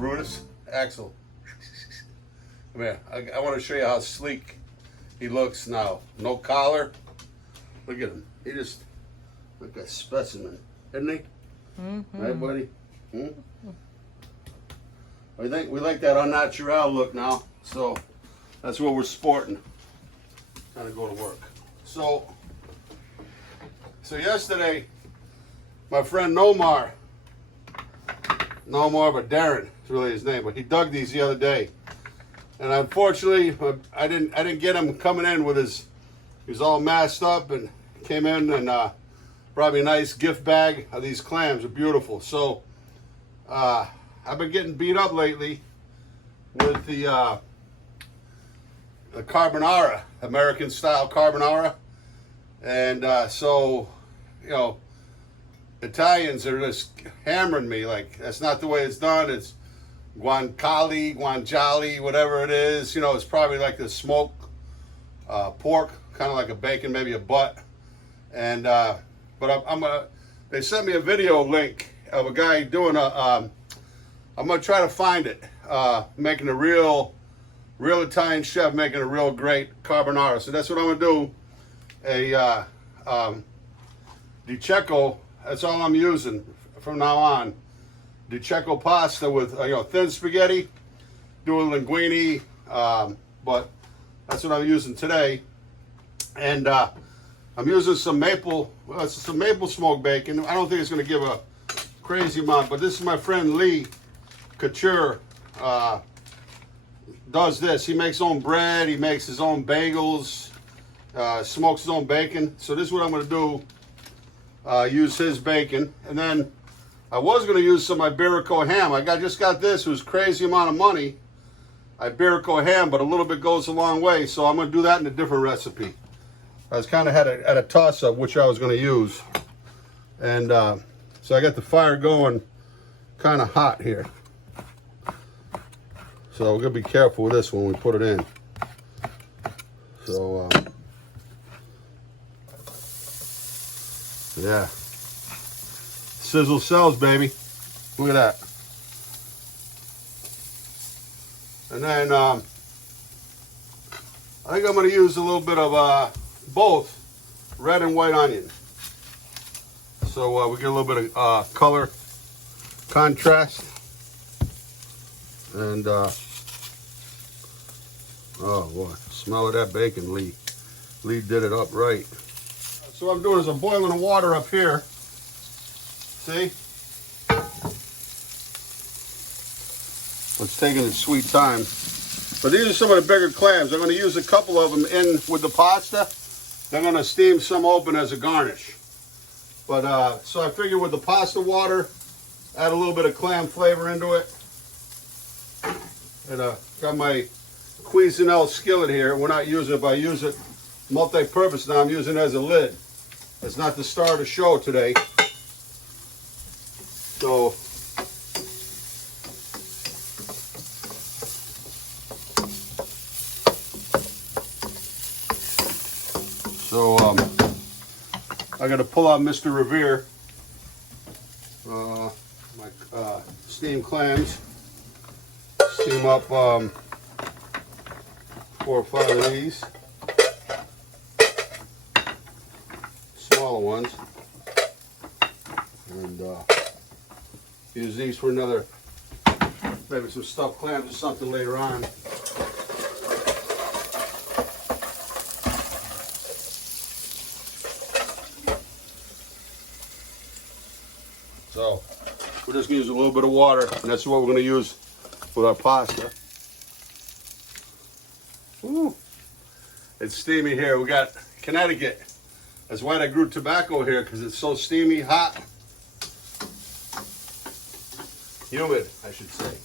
Brutus. Axel. Come here. I want to show you how sleek he looks now. No collar. Look at him. He just like a specimen, isn't he? Mm-hmm. Right, buddy? Hmm? I think we like that unnatural look now, so that's what we're sporting. Time to go to work. So yesterday, my friend Nomar, but Darren is really his name, but he dug these the other day, and unfortunately, I didn't get him coming in with he was all masked up and came in and brought me a nice gift bag of these clams. They're beautiful. So I've been getting beat up lately with the carbonara, American style carbonara, and so you know, Italians are just hammering me like that's not the way it's done. It's guanciale, whatever it is. You know, it's probably like the smoked pork, kind of like a bacon, maybe a butt. And but they sent me a video link of a guy doing I'm gonna try to find it, making a real Italian chef making a real great carbonara. So that's what I'm gonna do. A di Cecco. That's all I'm using from now on. Di Cecco pasta with thin spaghetti. Do a linguine, but that's what I'm using today. And I'm using some maple smoked bacon. I don't think it's going to give a crazy amount, but this is my friend Lee Couture. Does this. He makes his own bread. He makes his own bagels. Smokes his own bacon. So this is what I'm going to do. Use his bacon, and then I was going to use some Iberico ham. I just got this. It was a crazy amount of money. Iberico ham, but a little bit goes a long way. So I'm going to do that in a different recipe. I was kind of at a toss-up which I was going to use, and so I got the fire going kind of hot here. So we're going to be careful with this when we put it in. So yeah, sizzle sells, baby. Look at that. And then I think I'm going to use a little bit of both red and white onion. So we get a little bit of color contrast. And oh boy, smell of that bacon, Lee. Lee did it up right. So what I'm doing is I'm boiling the water up here. See? It's taking its sweet time. But these are some of the bigger clams. I'm going to use a couple of them in with the pasta. I'm going to steam some open as a garnish. But so I figured with the pasta water, add a little bit of clam flavor into it. And got my Cuisinart skillet here. We're not using it, but I use it multi-purpose now. I'm using it as a lid. It's not the star of the show today. So I got to pull out Mr. Revere, my steamed clams. Steam up 4 or 5 of these. Smaller ones, and use these for another, maybe some stuffed clams or something later on. So we're just going to use a little bit of water, and that's what we're going to use with our pasta. Ooh, it's steamy here. We got Connecticut. That's why I grew tobacco here, because it's so steamy, hot, humid, I should say.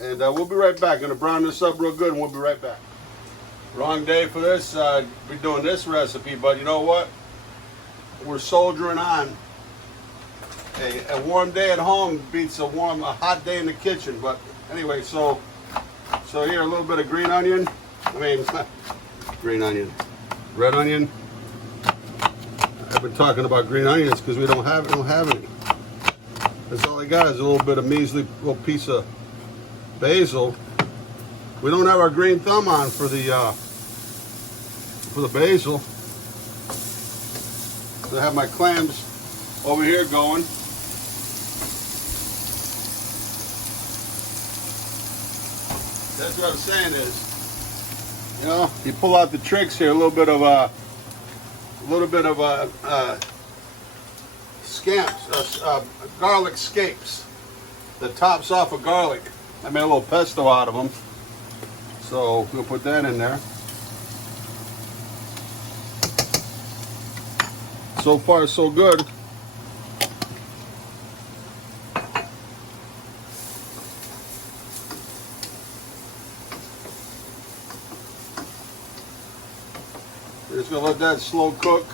And we'll be right back. Gonna brown this up real good, and we'll be right back. Wrong day for this. We're doing this recipe, but you know what? We're soldiering on. A warm day at home beats a hot day in the kitchen. But anyway, so here a little bit of green onion. Green onion, red onion. I've been talking about green onions because we don't have any. That's all I got is a little bit of measly little piece of basil. We don't have our green thumb on for the basil. I have my clams over here going. That's what I'm saying is, you know, you pull out the tricks here, a little bit of scamps, garlic scapes. The tops off of garlic. I made a little pesto out of them, so we'll put that in there. So far, so good. We're just gonna let that slow cook.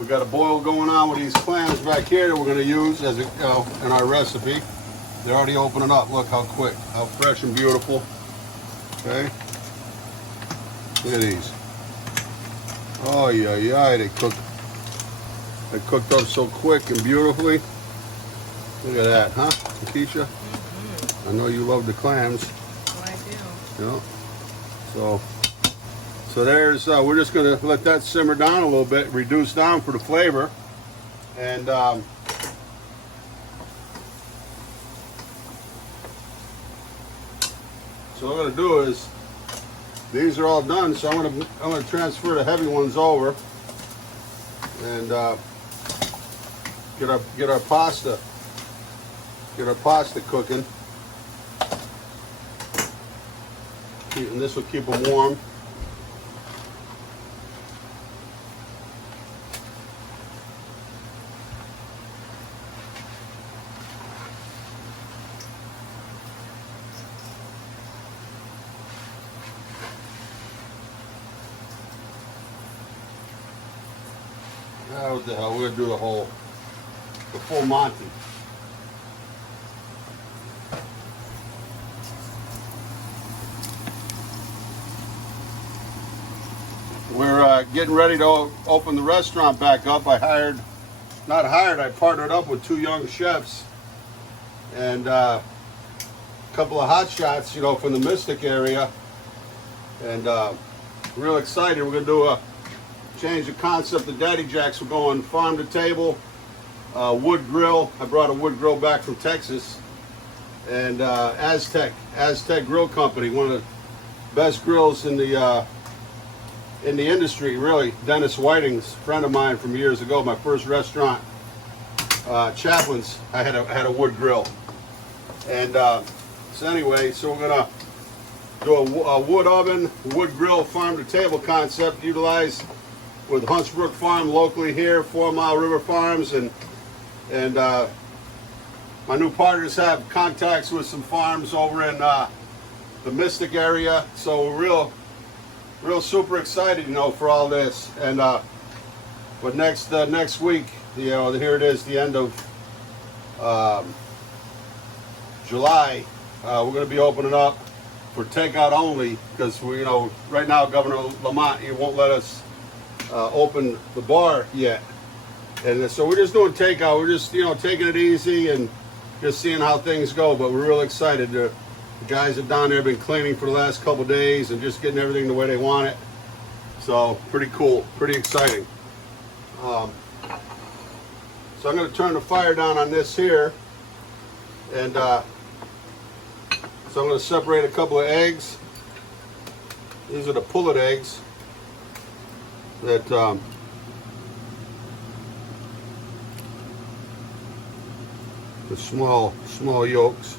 We got a boil going on with these clams back here that we're gonna use as in our recipe. They're already opening up. Look how quick, how fresh and beautiful. Okay. Look at these. Oh yeah, they cooked up so quick and beautifully. Look at that, huh, Keisha? Mm-hmm. I know you love the clams. Oh, I do. You know? So there's, we're just gonna let that simmer down a little bit, reduce down for the flavor. And so what I'm gonna do is, these are all done, so I'm gonna transfer the heavy ones over and get our pasta cooking. And this will keep them warm. What the hell, we're gonna do the full Monty. We're getting ready to open the restaurant back up. I partnered up with 2 young chefs and a couple of hot shots, you know, from the Mystic area. And real excited. We're gonna do change the concept of Daddy Jacks. We're going farm to table, wood grill. I brought a wood grill back from Texas, and Aztec Grill Company, one of the best grills in the industry, really. Dennis Whiting's a friend of mine from years ago. My first restaurant, Chaplin's, I had a wood grill, and so anyway, so we're gonna do a wood oven, wood grill, farm to table concept, utilized with Huntsbrook Farm locally here, 4 Mile River Farms, and my new partners have contacts with some farms over in the Mystic area, so we're real super excited, you know, for all this. And but next week, you know, here it is, the end of July, we're going to be opening up for takeout only, because we, you know, right now Governor Lamont, he won't let us open the bar yet, and so we're just doing takeout. We're just, you know, taking it easy and just seeing how things go. But we're real excited. The guys have down there been cleaning for the last couple of days and just getting everything the way they want it. So pretty cool, pretty exciting. So I'm going to turn the fire down on this here, and so I'm going to separate a couple of eggs. These are the pullet eggs that the small yolks.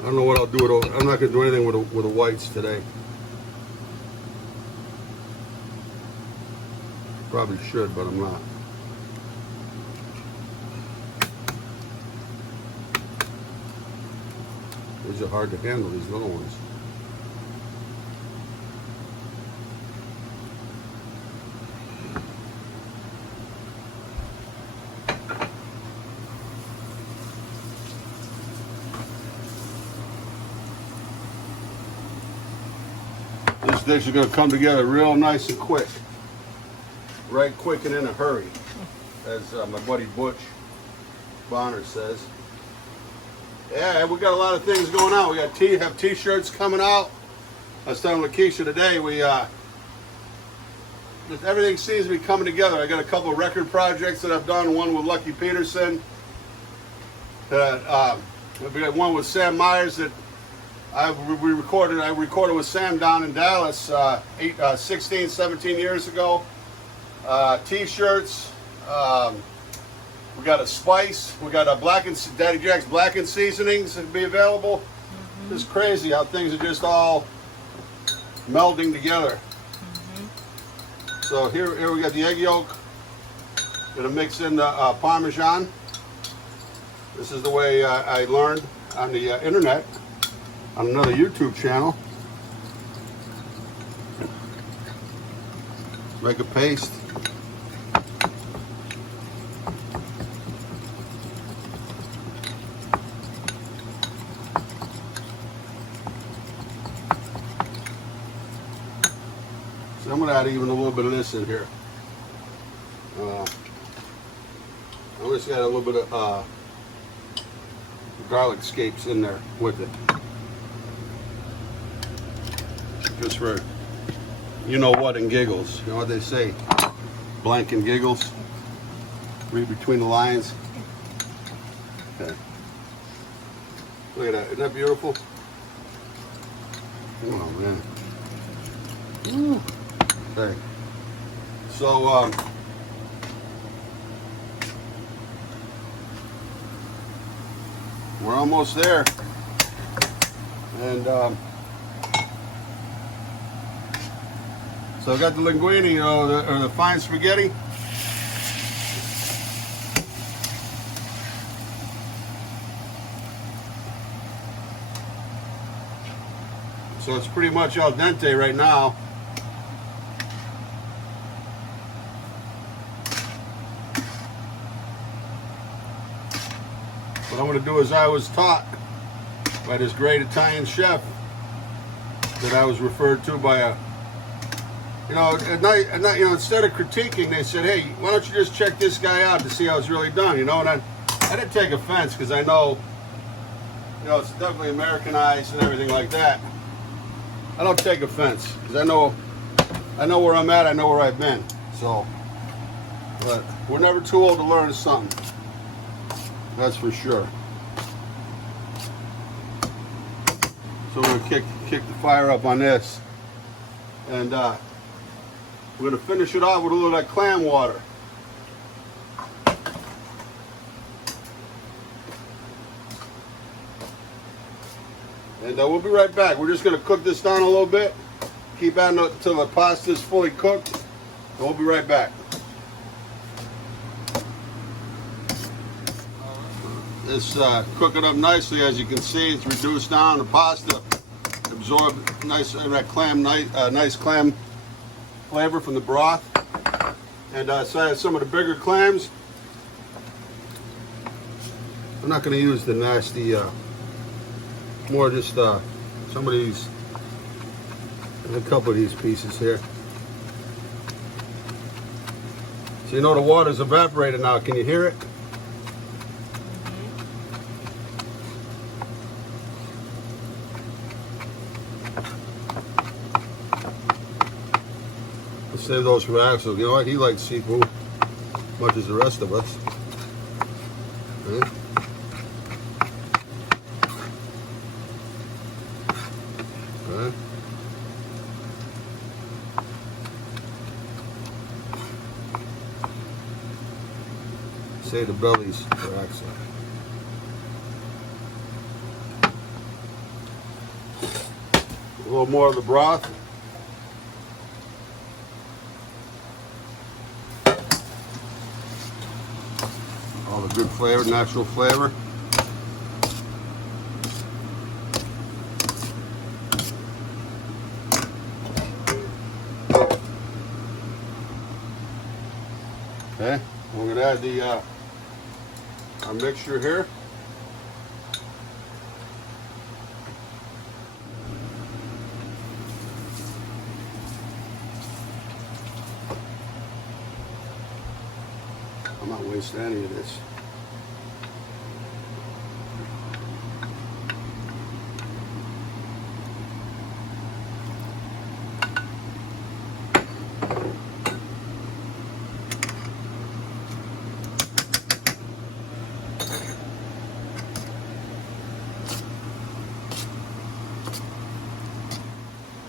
I don't know what I'll do with them. I'm not going to do anything with the whites today. Probably should, but I'm not. These are hard to handle, these little ones. This dish is going to come together real nice and quick. right quick and in a hurry, as my buddy Butch Bonner says. Yeah, we got a lot of things going on. We got t-shirts coming out. I was telling Lakeisha today, everything seems to be coming together. I got a couple of record projects that I've done. One with Lucky Peterson. We got one with Sam Myers that I recorded with Sam down in Dallas 16, 17 years ago. T-shirts. We got a spice. We got a Daddy Jack's blackened seasonings that will be available. It's crazy how things are just all melding together. So here we got the egg yolk. Gonna mix in the Parmesan. This is the way I learned on the internet, on another YouTube channel. Make a paste. So I'm going to add even a little bit of this in here. I'm just got a little bit of garlic scapes in there with it. Just for, you know what, and giggles. You know what they say? Blank and giggles. Read between the lines. Okay. Look at that. Isn't that beautiful? Oh, man. Woo. Okay. So, we're almost there. And, so I got the linguine, you know, or the fine spaghetti. So it's pretty much al dente right now. What I'm going to do is I was taught by this great Italian chef that I was referred to by a, you know, at night, you know, instead of critiquing, they said, hey, why don't you just check this guy out to see how it's really done, you know? And I didn't take offense because I know, you know, it's definitely Americanized and everything like that. I don't take offense because I know where I'm at, I know where I've been. So, but we're never too old to learn something. That's for sure. So we're gonna kick the fire up on this, and we're gonna finish it off with a little of that clam water. And we'll be right back. We're just gonna cook this down a little bit, keep adding it until the pasta is fully cooked, and we'll be right back. It's cooking up nicely, as you can see. It's reduced down. The pasta absorbed nice that clam, nice clam flavor from the broth. And so I have some of the bigger clams. I'm not going to use the nasty. More just some of these. And a couple of these pieces here. So you know the water's evaporated now. Can you hear it? Save those for Axel. You know what? He likes seafood as much as the rest of us. Okay. Okay. Save the bellies for Axel. A little more of the broth. All the good flavor, natural flavor. Okay, we're going to add our mixture here. Not wasting any of this.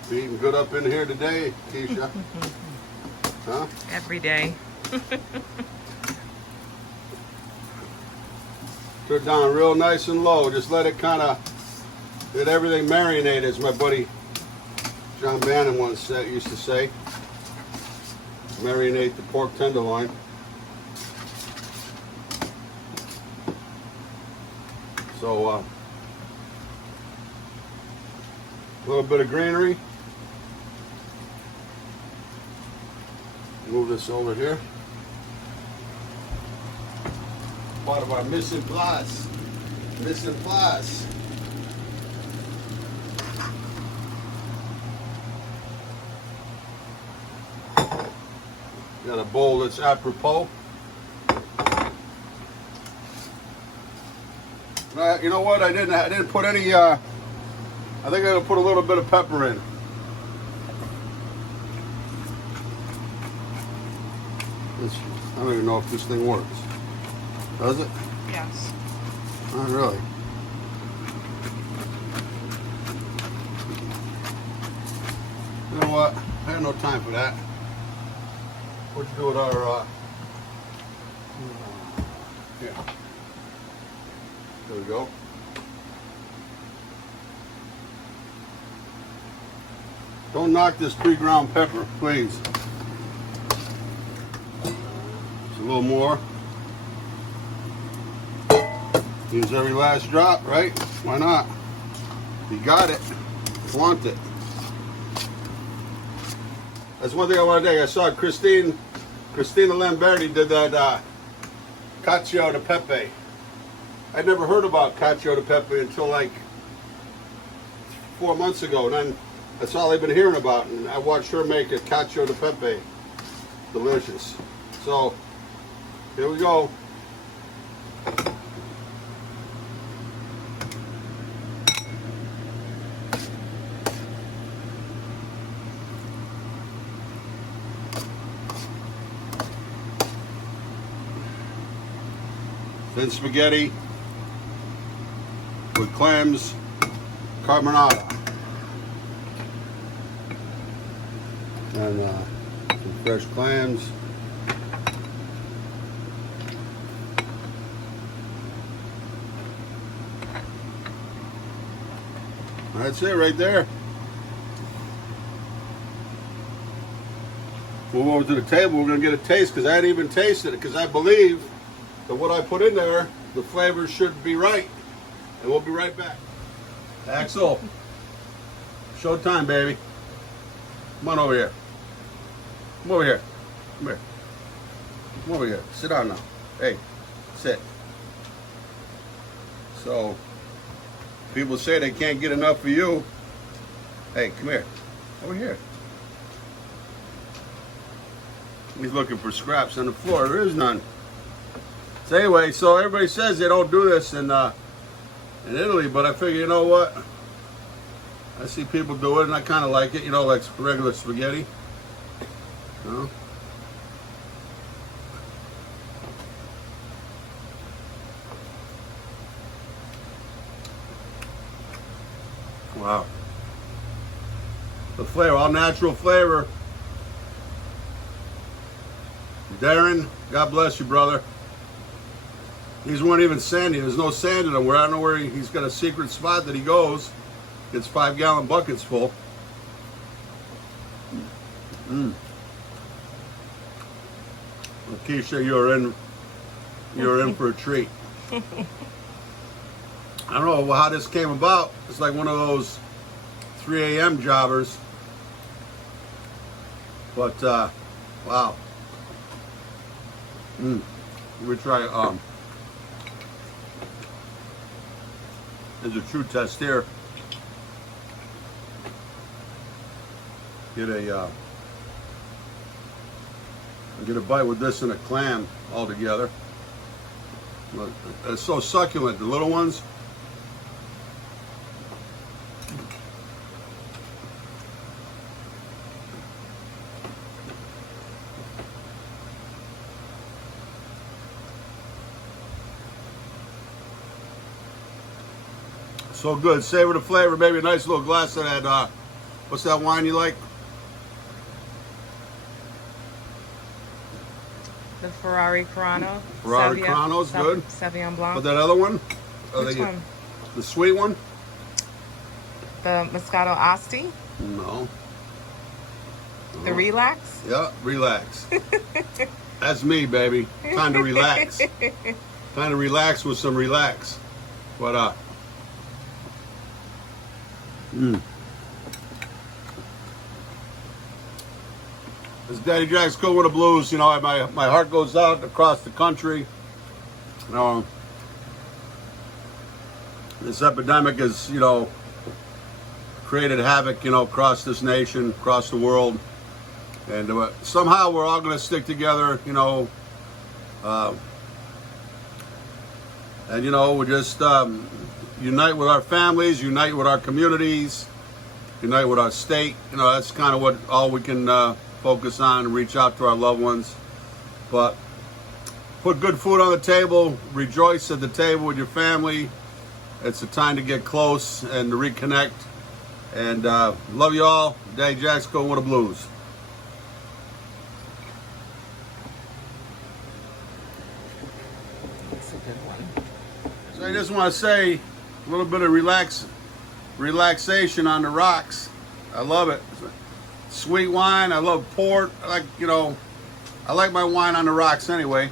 You eating good up in here today, Keisha? Huh? Every day. Turn it down real nice and low. Just let it kind of, let everything marinate, as my buddy John Bannon once used to say. Marinate the pork tenderloin. So, a little bit of greenery. Move this over here. Part of our mission plus. Mission plus. Got a bowl that's apropos. You know what? I didn't put any. I think I'm gonna put a little bit of pepper in. I don't even know if this thing works. Does it? Yes. Not really. You know what? I have no time for that. What you do with our here. There we go. Don't knock this pre-ground pepper, please. Just a little more. Use every last drop, right? Why not? You got it. Flaunt it. That's one thing I want to tell you. I saw Christina Lamberti did that cacio de pepe. I'd never heard about cacio de pepe until like 4 months ago, and then that's all I've been hearing about. And I watched her make a cacio de pepe. Delicious. So here we go. Thin spaghetti with clams, carbonara, and some fresh clams. That's it right there. Move over to the table. We're gonna get a taste, because I hadn't even tasted it, because I believe that what I put in there, the flavors should be right. And we'll be right back. Axel, showtime, baby. Come on over here. Come over here. Come here. Come over here. Sit down now. Hey, sit. So, people say they can't get enough of you. Hey, come here. Over here. He's looking for scraps on the floor. There is none. So anyway, so everybody says they don't do this in Italy, but I figure, you know what? I see people do it, and I kind of like it. You know, like regular spaghetti. You know? Wow. The flavor, all natural flavor. Darren, God bless you, brother. These weren't even sandy. There's no sand in them. I don't know where he's got a secret spot that he goes. Gets 5-gallon buckets full. Keisha, you're in for a treat. I don't know how this came about. It's like one of those 3 a.m. jobbers. But wow. We try. There's a true test here. Get a Get a bite with this and a clam all together. Look, it's so succulent, the little ones. So good, savor the flavor. Maybe a nice little glass of that, what's that wine you like? The Ferrari Carano. Ferrari Carano's good. Sauvignon Blanc. But that other one? Which one? The sweet one? The Moscato Asti. No. The Relax. Yeah, relax. That's me, baby. Time to relax. Time to relax with some relax. But As Daddy Jack's Go with the Blues, you know, my heart goes out across the country. You know, this epidemic has, you know, created havoc, you know, across this nation, across the world. And somehow we're all going to stick together, you know. And, you know, we just unite with our families, unite with our communities, unite with our state. You know, that's kind of all we can focus on and reach out to our loved ones. But put good food on the table, rejoice at the table with your family. It's a time to get close and to reconnect. And love you all. Daddy Jack's Going with the Blues. That's a good one. So I just want to say a little bit of relaxation on the rocks. I love it. Sweet wine. I love port. I like, you know, I like my wine on the rocks anyway.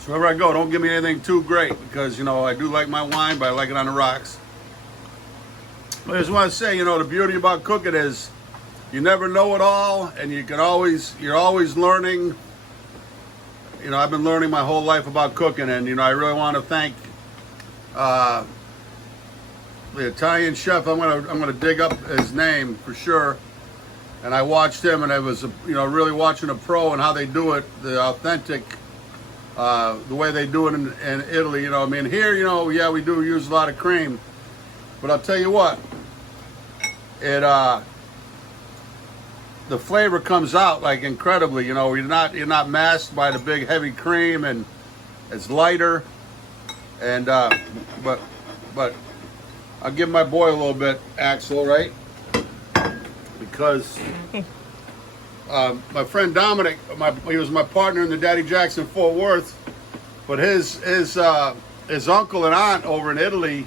So wherever I go, don't give me anything too great because, you know, I do like my wine, but I like it on the rocks. But I just want to say, you know, the beauty about cooking is you never know it all, and you're always learning. You know, I've been learning my whole life about cooking, and, you know, I really want to thank the Italian chef. I'm gonna dig up his name for sure. And I watched him, and I was, you know, really watching a pro and how they do it, the authentic, the way they do it in Italy. You know, I mean, here, you know, yeah, we do use a lot of cream, but I'll tell you what, the flavor comes out like incredibly. You know, you're not masked by the big heavy cream, and it's lighter. And but I'll give my boy a little bit, Axel, right? Because my friend Dominic, he was my partner in the Daddy Jackson Fort Worth, but his uncle and aunt over in Italy,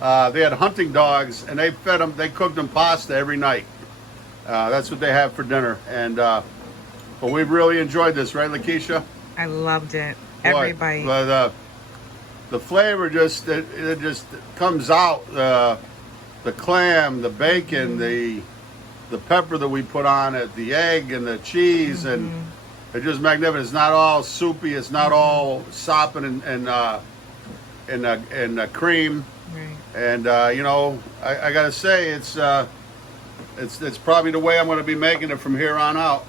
they had hunting dogs, and they fed them. They cooked them pasta every night. That's what they have for dinner, and but we've really enjoyed this, right, Lakeisha? I loved it. Every bite. But the flavor just it just comes out. The clam, the bacon, the pepper that we put on it, the egg and the cheese, and it's just magnificent. It's not all soupy. It's not all sopping and cream. Right. And you know, I gotta say, it's probably the way I'm going to be making it from here on out.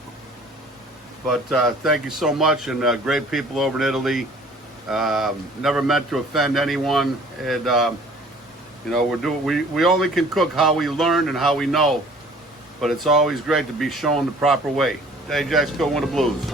But thank you so much, and great people over in Italy. Never meant to offend anyone, and you know, we only can cook how we learn and how we know. But it's always great to be shown the proper way. Daddy Jack's Going with the Blues.